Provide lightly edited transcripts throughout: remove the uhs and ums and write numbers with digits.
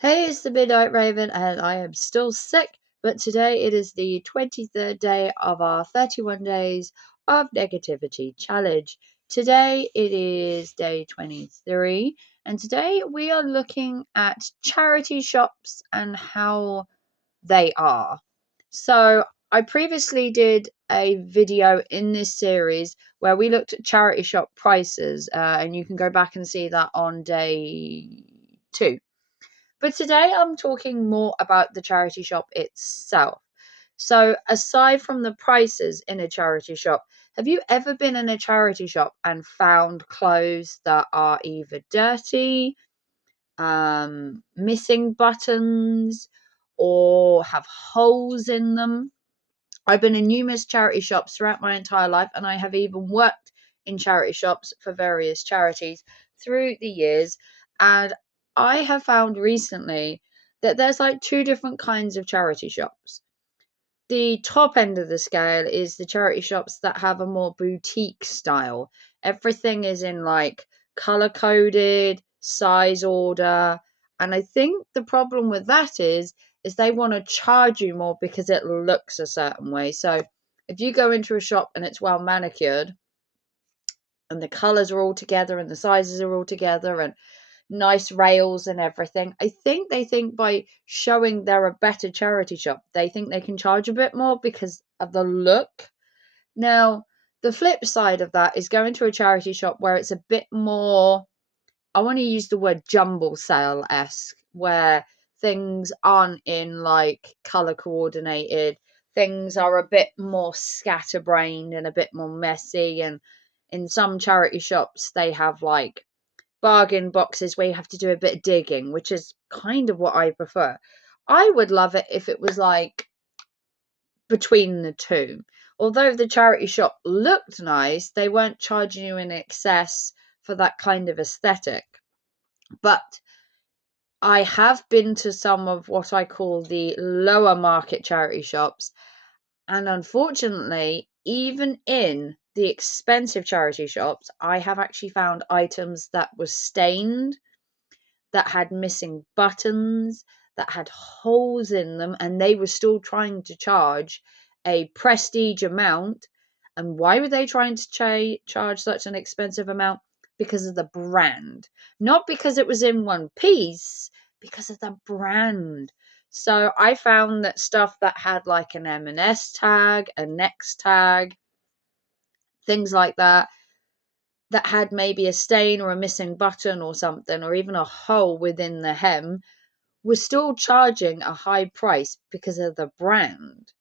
Hey, it's the Midnight Raven, and I am still sick, but today it is the 23rd day of our 31 days of negativity challenge. Today it is day 23, and today we are looking at charity shops and how they are. So, I previously did a video in this series where we looked at charity shop prices, and you can go back and see that on day 2. But today I'm talking more about the charity shop itself. So, aside from the prices in a charity shop, have you ever been in a charity shop and found clothes that are either dirty, missing buttons, or have holes in them? I've been in numerous charity shops throughout my entire life, and I have even worked in charity shops for various charities through the years. And I have found recently that there's like two different kinds of charity shops. The top end of the scale is the charity shops that have a more boutique style. Everything is in like color coded, size order. And I think the problem with that is they want to charge you more because it looks a certain way. So if you go into a shop and it's well manicured and the colors are all together and the sizes are all together and nice rails and everything, I think they think by showing they're a better charity shop, they think they can charge a bit more because of the look. Now, the flip side of that is going to a charity shop where it's a bit more, I want to use the word jumble sale esque, where things aren't in like color coordinated. Things are a bit more scatterbrained and a bit more messy. And in some charity shops, they have like bargain boxes where you have to do a bit of digging, which is kind of what I prefer. I would love it if it was like between the two. Although the charity shop looked nice, they weren't charging you in excess for that kind of aesthetic. But I have been to some of what I call the lower market charity shops, and unfortunately, even in the expensive charity shops, I have actually found items that were stained, that had missing buttons, that had holes in them, and they were still trying to charge a prestige amount. And why were they trying to charge such an expensive amount? Because of the brand, not because it was in one piece, because of the brand. So I found that stuff that had like an M&S tag, a Next tag, things like that, that had maybe a stain or a missing button or something, or even a hole within the hem, we're still charging a high price because of the brand,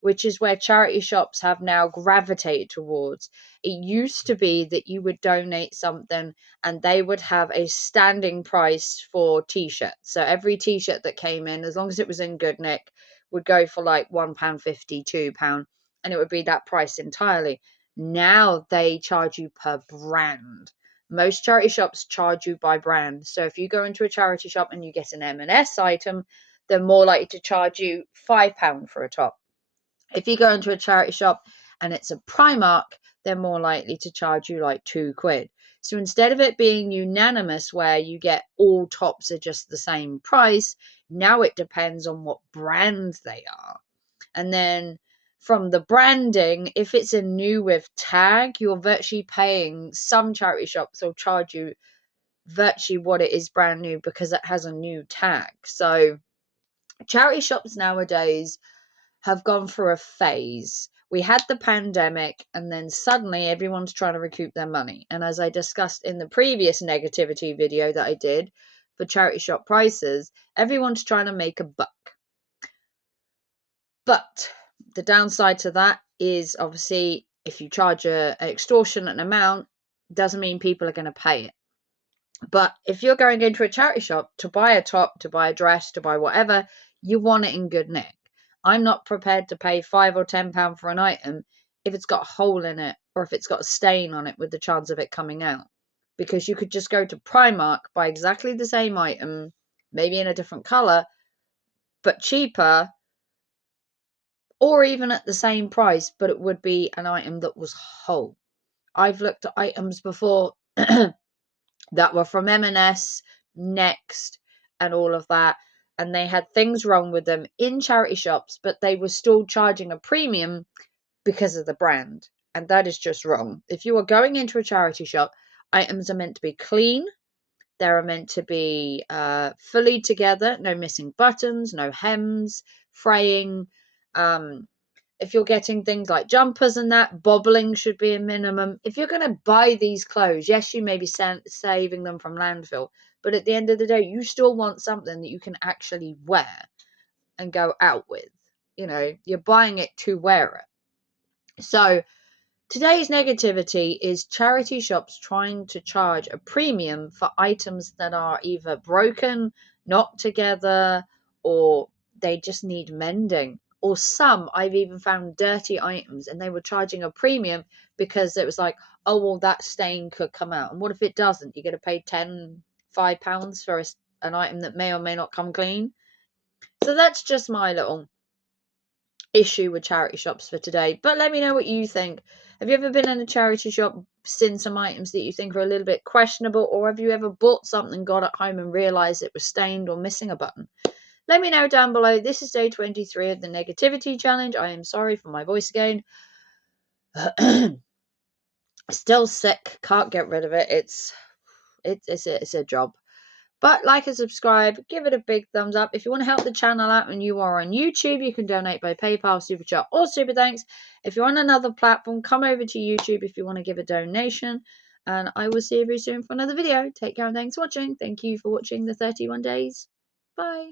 which is where charity shops have now gravitated towards. It used to be that you would donate something and they would have a standing price for t-shirts. So every t-shirt that came in, as long as it was in good nick, would go for like £1.50, £2, and it would be that price entirely. Now they charge you per brand. Most charity shops charge you by brand. So if you go into a charity shop and you get an M&S item, they're more likely to charge you £5 for a top. If you go into a charity shop and it's a Primark, they're more likely to charge you like £2. So instead of it being unanimous where you get all tops are just the same price, now it depends on what brand they are. And then from the branding, if it's a new with tag, you're virtually paying, some charity shops will charge you virtually what it is brand new because it has a new tag. So charity shops nowadays have gone through a phase. We had the pandemic, and then suddenly everyone's trying to recoup their money. And as I discussed in the previous negativity video that I did for charity shop prices, everyone's trying to make a buck. But the downside to that is obviously if you charge an extortionate amount, doesn't mean people are going to pay it. But if you're going into a charity shop to buy a top, to buy a dress, to buy whatever, you want it in good nick. I'm not prepared to pay £5 or £10 for an item if it's got a hole in it or if it's got a stain on it with the chance of it coming out. Because you could just go to Primark, buy exactly the same item, maybe in a different colour, but cheaper, or even at the same price, but it would be an item that was whole. I've looked at items before that were from M&S, Next, and all of that, and they had things wrong with them in charity shops, but they were still charging a premium because of the brand. And that is just wrong. If you are going into a charity shop, items are meant to be clean. They're meant to be fully together, no missing buttons, no hems, fraying. If you're getting things like jumpers and that, bobbling should be a minimum. If you're going to buy these clothes, yes, you may be saving them from landfill, but at the end of the day, you still want something that you can actually wear and go out with. You know, you're buying it to wear it. So today's negativity is charity shops trying to charge a premium for items that are either broken, not together, or they just need mending. Or some I've even found dirty items and they were charging a premium because it was like, oh, well, that stain could come out. And what if it doesn't? You're going to pay £5 for an item that may or may not come clean. So that's just my little issue with charity shops for today. But let me know what you think. Have you ever been in a charity shop, seen some items that you think are a little bit questionable, or have you ever bought something, got it home and realized it was stained or missing a button? Let me know down below. This is day 23 of the negativity challenge. I am sorry for my voice again. Still sick, can't get rid of it. It's a job. But like and subscribe, give it a big thumbs up. If you want to help the channel out and you are on YouTube, you can donate by PayPal, Super Chat, or Super Thanks. If you're on another platform, come over to YouTube if you want to give a donation. And I will see you very soon for another video. Take care and thanks for watching. Thank you for watching the 31 days. Bye.